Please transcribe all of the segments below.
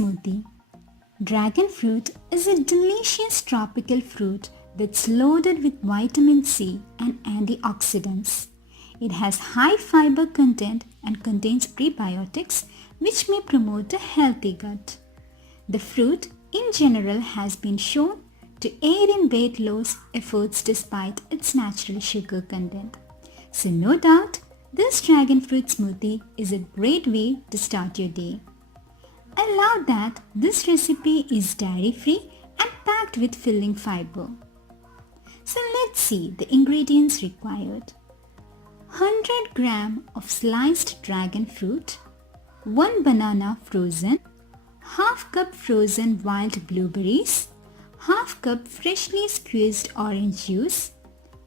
smoothie. Dragon fruit is a delicious tropical fruit that's loaded with vitamin C and antioxidants. It has high fiber content and contains prebiotics which may promote a healthy gut. The fruit in general has been shown to aid in weight loss efforts despite its natural sugar content. So no doubt, this dragon fruit smoothie is a great way to start your day. I love that this recipe is dairy-free and packed with filling fiber. So let's see the ingredients required. 100 gram of sliced dragon fruit, 1 banana frozen, half cup frozen wild blueberries, half cup freshly squeezed orange juice,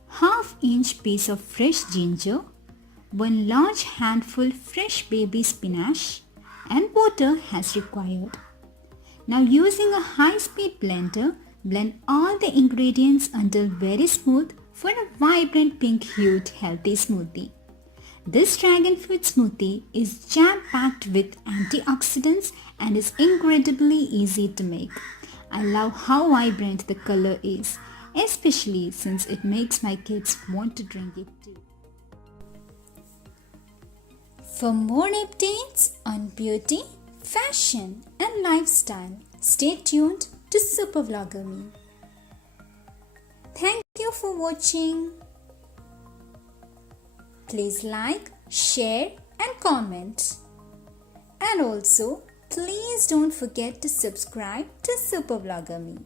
half-inch piece of fresh ginger, 1 large handful fresh baby spinach, and water as required. Now using a high-speed blender, blend all the ingredients until very smooth for a vibrant pink-hued healthy smoothie. This dragon fruit smoothie is jam-packed with antioxidants and is incredibly easy to make. I love how vibrant the color is, especially since it makes my kids want to drink it too. For more updates on beauty, fashion and lifestyle, stay tuned to Super Vlogger Me. Thank you for watching. Please like, share and comment. And also, please don't forget to subscribe to Super Vlogger Me.